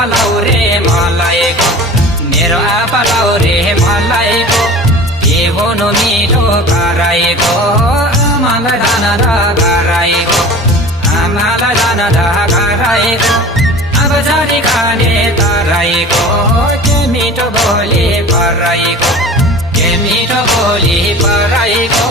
आप्पा लाउ रे मलाइको मेरो आप्पा लाउ रे मलाइको के हुनु मिठो कराइको आमालाई दान गराइको आमालाई दान गराइको अब जारी खाने तराइको के मिठो बोली पराइको के मिठो बोली पराइको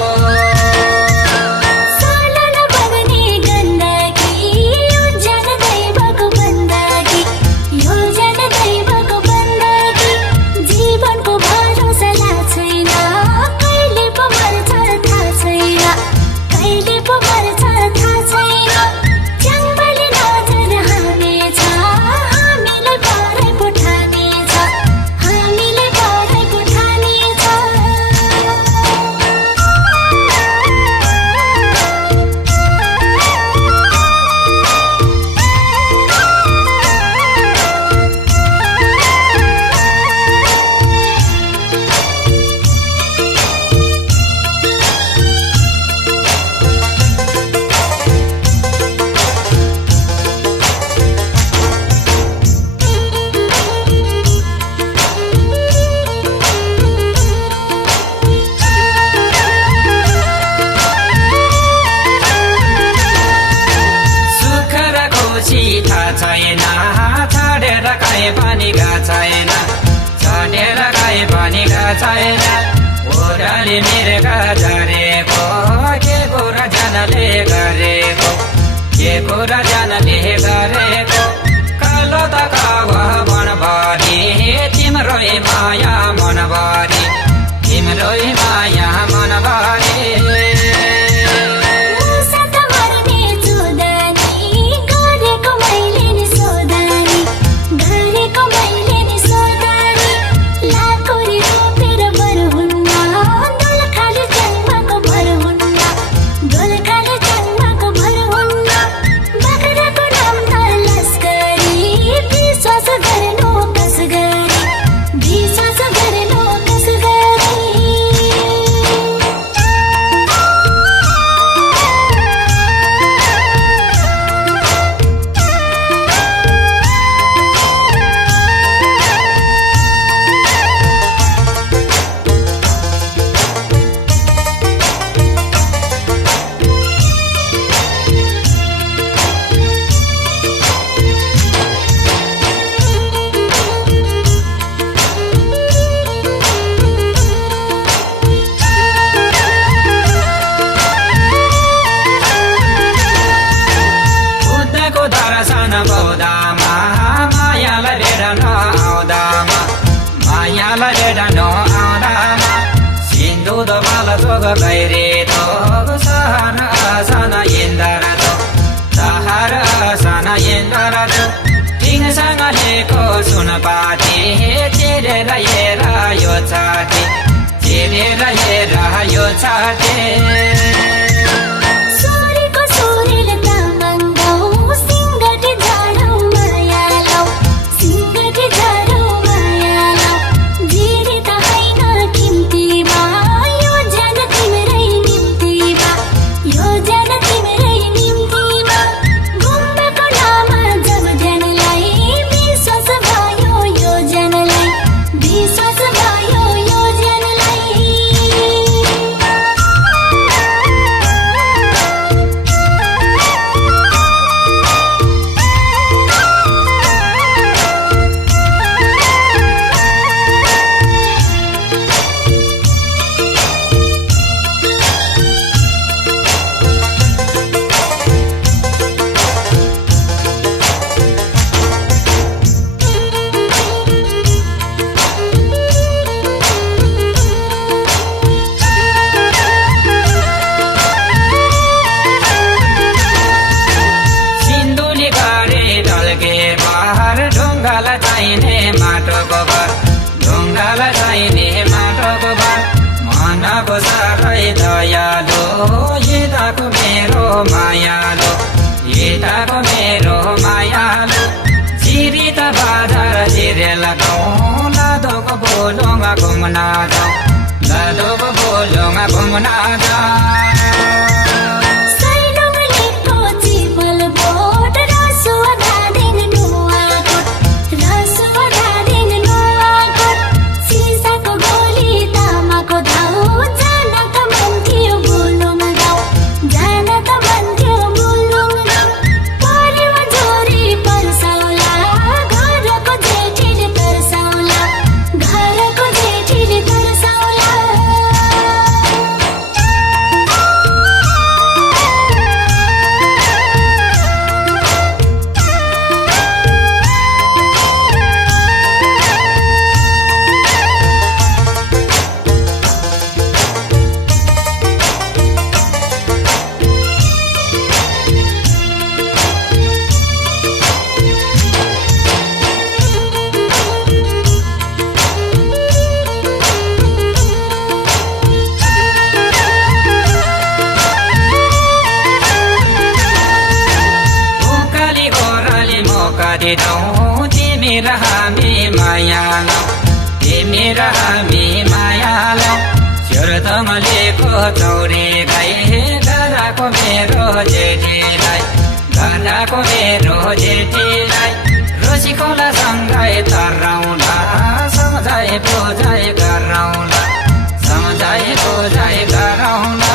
छैन छाडेर काहीँ पनि छैन छाडेर काहीँ पनि छैन ओराली मिर्गा झरेको के कुरा जानले गरेको के कुरा जानले गरेको कालो त कावा मनभरि तिम्रै माया मनभरि तिम्रै माया मनभरि गैरेतो सहारा आसना येन्दरातो सहारा आसना येन्दरातो तिङसँग लेको सुनपाती चिरेर हेर यो छाती चिरेर हेर यो छाती दयालो यताको मेरो मायालो यताको मेरो मायालो जिरित बाजार जिरेल गाउँ लादोको बोलोमा घुम्न जाउँ लादोको बोलोमा घुम्न जाउँ तिमी र हामी मायालौ तिमी र हामी मायालौ चोरतमलेको चौरे गाई गराको मेरो जेठीलाई गराको मेरो जेठीलाई रोसीकोला सँगै तराउला सम्झाइ बुझाइ गराउला सम्झाइ बुझाइ गराउला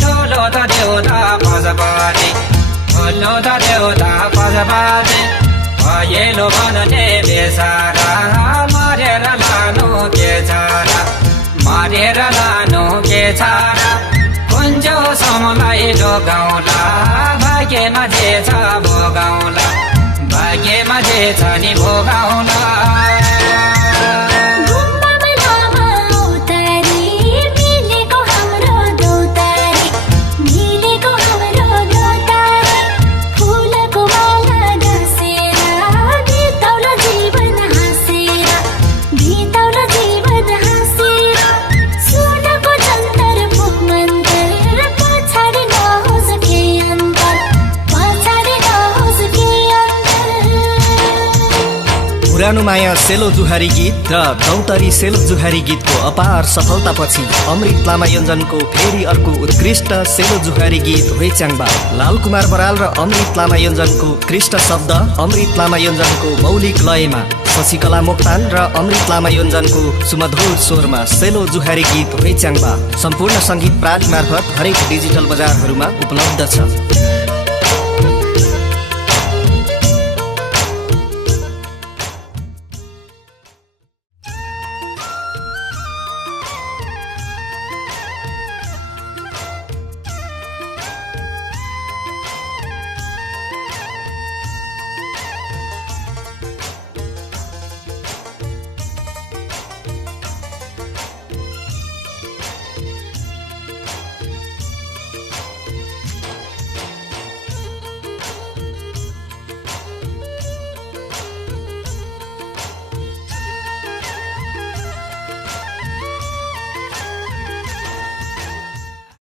ठुलो त देउता पशुपति ठुलो त देउता पशुपति भएलो भन्ने बेसारा मारेर लानु के छारा मारेर लानु के छारा कुन्जो समलाई ढोगाउला भाग्यमा जे छ भोगाउला भाग्यमा जे छ नि भोगाउला पुरानो माया सेलो जुहारी गीत र दौतरी सेलो जुहारी गीतको अपार सफलतापछि अमृत लामा योन्जनको फेरि अर्को उत्कृष्ट सेलो जुहारी गीत होइच्याङबा लालकुमार बराल र अमृत लामा योन्जनको उत्कृष्ट शब्द अमृत लामा योन्जनको मौलिक लयमा शशिकला मोक्तान र अमृत लामा योन्जनको सुमधुर स्वरमा सेलो जुहारी गीत होइच्याङबा सम्पूर्ण सङ्गीत प्राली मार्फत हरेक डिजिटल बजारहरूमा उपलब्ध छ।